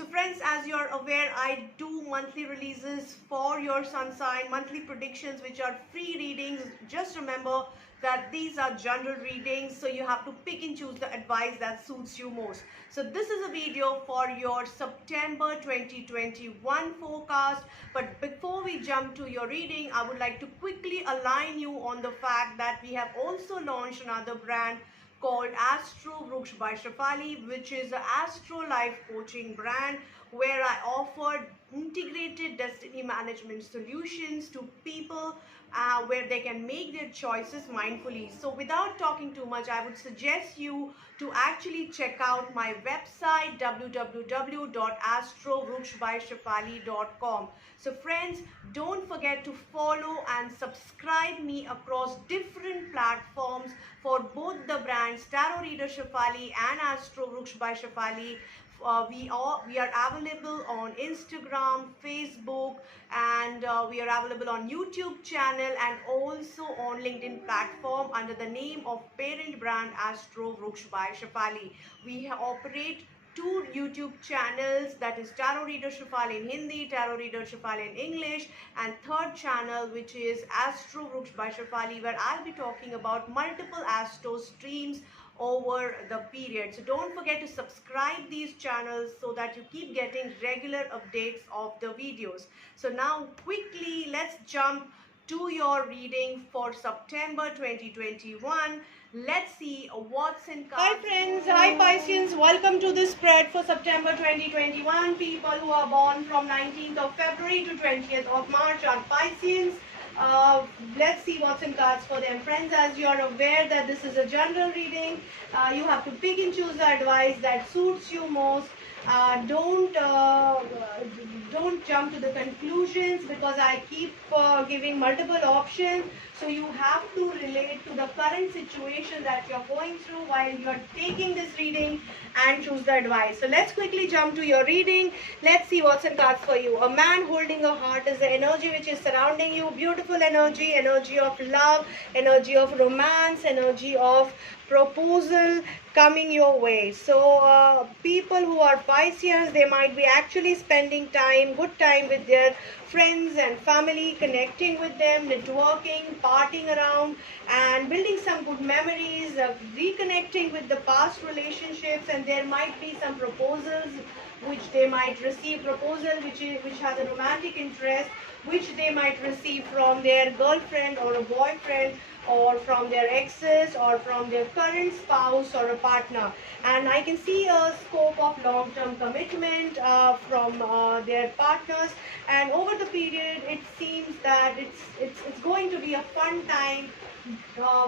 So friends, as you're aware, I do monthly releases for your sun sign, monthly predictions which are free readings. Just remember that these are general readings, so you have to pick and choose the advice that suits you most. So this is a video for your September 2021 forecast. But before we jump to your reading, I would like to quickly align you on the fact that we have also launched another brand called Astro Vruksh by Shefali, which is an Astro Life coaching brand where I offer integrated destiny management solutions to people where they can make their choices mindfully. So without talking too much, I would suggest you to actually check out my website www.astrovrukshabyshefali.com. So friends, don't forget to follow and subscribe me across different platforms for both the brands Tarot Reader Shefali and Astro Vruksh by Shefali. We are available on Instagram, Facebook, and we are available on YouTube channel and also on LinkedIn platform under the name of parent brand Astro Vruksh by Shefali. We operate two YouTube channels, that is Tarot Reader Shefali in Hindi, Tarot Reader Shefali in English, and third channel which is Astro Vruksh by Shefali, where I'll be talking about multiple Astro streams over the period. So don't forget to subscribe these channels so that you keep getting regular updates of the videos. So now quickly let's jump to your reading for September 2021. Let's see what's in cards. Hi friends, hi Pisceans, welcome to this spread for September 2021. People who are born from 19th of February to 20th of March are Pisceans. Let's see what's in cards for them. Friends, as you are aware that this is a general reading, you have to pick and choose the advice that suits you most. Don't jump to the conclusions, because I keep giving multiple options. So you have to relate to the current situation that you're going through while you're taking this reading and choose the advice. So let's quickly jump to your reading. Let's see what's in cards for you. A man holding a heart is the energy which is surrounding you. Beautiful energy, energy of love, energy of romance, energy of proposal coming your way. So people who are Pisceans, they might be actually spending time, good time with their friends and family, connecting with them, networking, partying around and building some good memories, reconnecting with the past relationships, and there might be some proposals which they might receive, which has a romantic interest, which they might receive from their girlfriend or a boyfriend, or from their exes, or from their current spouse or a partner. And I can see a scope of long-term commitment from their partners, and over the period it seems that it's going to be a fun time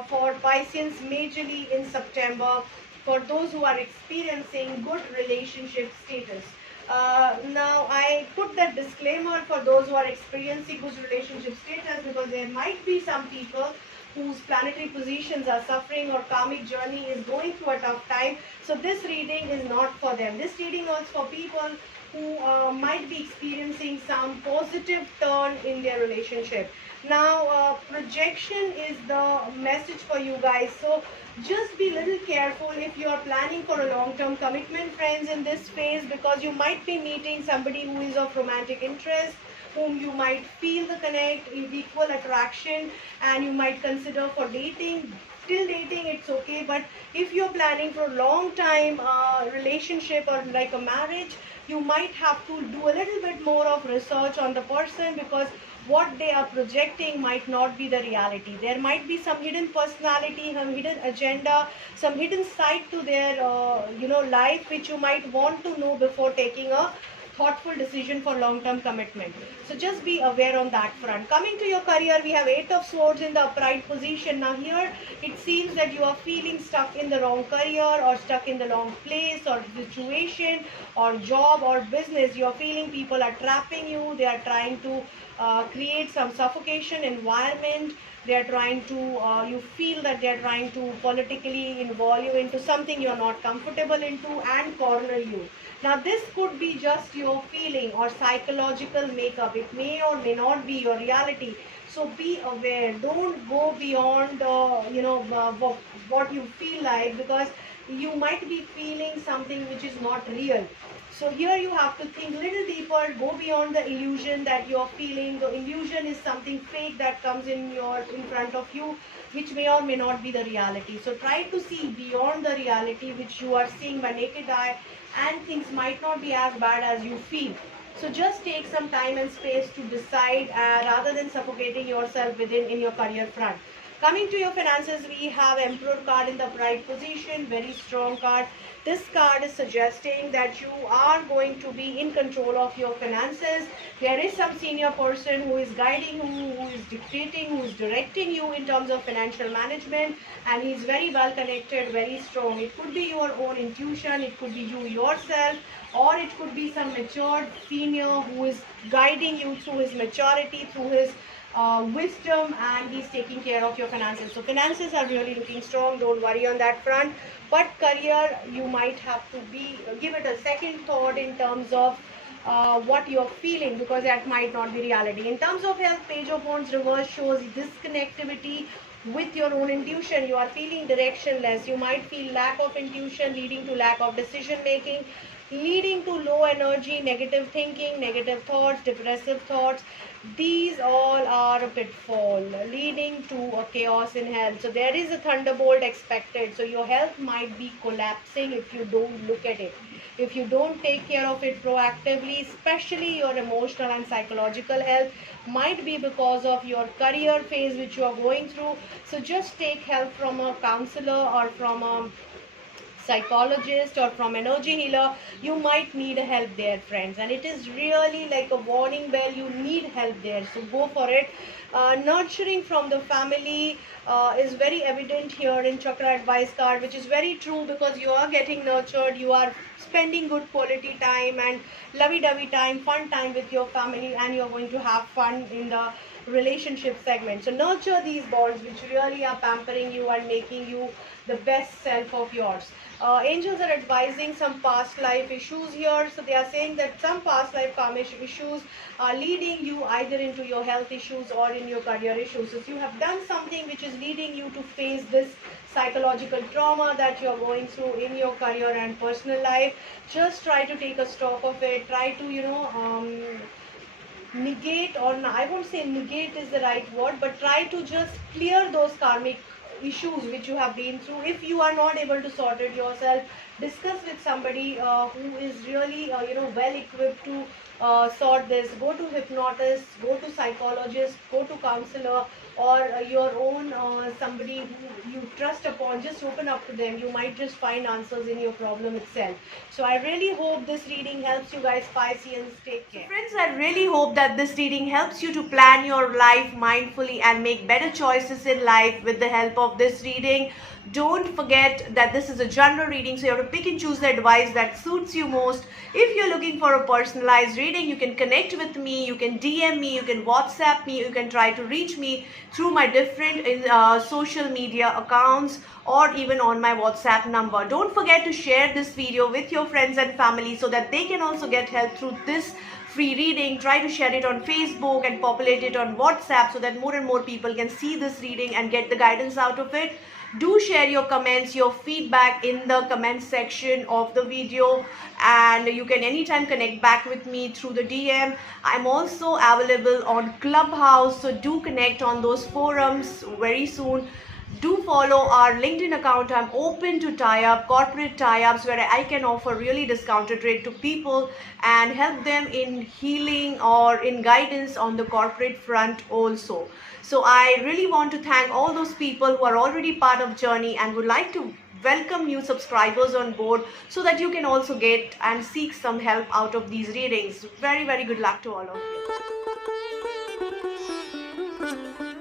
for Pisceans, majorly in September, for those who are experiencing good relationship status. Now I put that disclaimer for those who are experiencing good relationship status, because there might be some people whose planetary positions are suffering or karmic journey is going through a tough time. So this reading is not for them. This reading is for people who might be experiencing some positive turn in their relationship. Now projection is the message for you guys. So just be a little careful if you are planning for a long-term commitment, friends, in this phase, because you might be meeting somebody who is of romantic interest, whom you might feel the connect, equal attraction, and you might consider for dating. Till dating it's okay, but if you're planning for a long time relationship or like a marriage, you might have to do a little bit more of research on the person, because what they are projecting might not be the reality. There might be some hidden personality, some hidden agenda, some hidden side to their life, which you might want to know before taking a thoughtful decision for long-term commitment. So just be aware on that front. Coming to your career, we have 8 of Swords in the upright position. Now here it seems that you are feeling stuck in the wrong career, or stuck in the wrong place or situation or job or business. You are feeling people are trapping you. They are trying to create some suffocation environment. They are trying to, you feel that they are trying to politically involve you into something you are not comfortable into and corner you. Now this could be just your feeling or psychological makeup. It may or may not be your reality. So be aware. Don't go beyond what you feel like, because you might be feeling something which is not real. So here you have to think a little deeper, go beyond the illusion that you're feeling. The illusion is something fake that comes in front of you, which may or may not be the reality. So try to see beyond the reality which you are seeing by naked eye, and things might not be as bad as you feel. So just take some time and space to decide rather than suffocating yourself in your career front. Coming to your finances, we have Emperor card in the upright position, very strong card. This card is suggesting that you are going to be in control of your finances. There is some senior person who is guiding you, who is dictating, who is directing you in terms of financial management, and he is very well connected, very strong. It could be your own intuition, it could be you yourself, or it could be some matured senior who is guiding you through his maturity, through his wisdom, and he's taking care of your finances. So finances are really looking strong, don't worry on that front. But career, you might have to give it a second thought in terms of what you're feeling, because that might not be reality. In terms of health, Page of Wands reverse shows disconnectivity with your own intuition. You are feeling directionless. You might feel lack of intuition, leading to lack of decision making, leading to low energy, negative thinking, negative thoughts, depressive thoughts. These all are a pitfall, leading to a chaos in health. So there is a thunderbolt expected. So your health might be collapsing if you don't look at it. If you don't take care of it proactively, especially your emotional and psychological health, might be because of your career phase which you are going through. So just take help from a counselor or from a psychologist or from energy healer. You might need help there, friends, and it is really like a warning bell. You need help there, so go for it. Nurturing from the family is very evident here in Chakra Advice card, which is very true, because you are getting nurtured, you are spending good quality time and lovey-dovey time, fun time with your family, and you're going to have fun in the relationship segment. So nurture these bonds which really are pampering you and making you the best self of yours. Angels are advising some past life issues here. So they are saying that some past life karmic issues are leading you either into your health issues or in your career issues. So if you have done something which is leading you to face this psychological trauma that you are going through in your career and personal life, just try to take a stock of it. Try to negate, or I won't say negate is the right word, but try to just clear those karmic issues which you have been through. If you are not able to sort it yourself, discuss with somebody who is really well equipped to sort this. Go to hypnotist, go to psychologist, go to counselor, or your own somebody who you trust upon. Just open up to them. You might just find answers in your problem itself. So I really hope this reading helps you guys, Pisceans. Take care. So friends, I really hope that this reading helps you to plan your life mindfully and make better choices in life with the help of this reading. Don't forget that this is a general reading, so you have to pick and choose the advice that suits you most. If you're looking for a personalized reading, you can connect with me, you can DM me, you can WhatsApp me, you can try to reach me through my different social media accounts, or even on my WhatsApp number. Don't forget to share this video with your friends and family so that they can also get help through this free reading. Try to share it on Facebook and populate it on WhatsApp so that more and more people can see this reading and get the guidance out of it. Do share your comments, your feedback in the comment section of the video, and you can anytime connect back with me through the DM. I'm also available on Clubhouse, so do connect on those forums very soon. Do follow our LinkedIn account. I'm open to tie-up, corporate tie-ups, where I can offer really discounted rate to people and help them in healing or in guidance on the corporate front also. So I really want to thank all those people who are already part of Journey and would like to welcome new subscribers on board so that you can also get and seek some help out of these readings. Very, very good luck to all of you.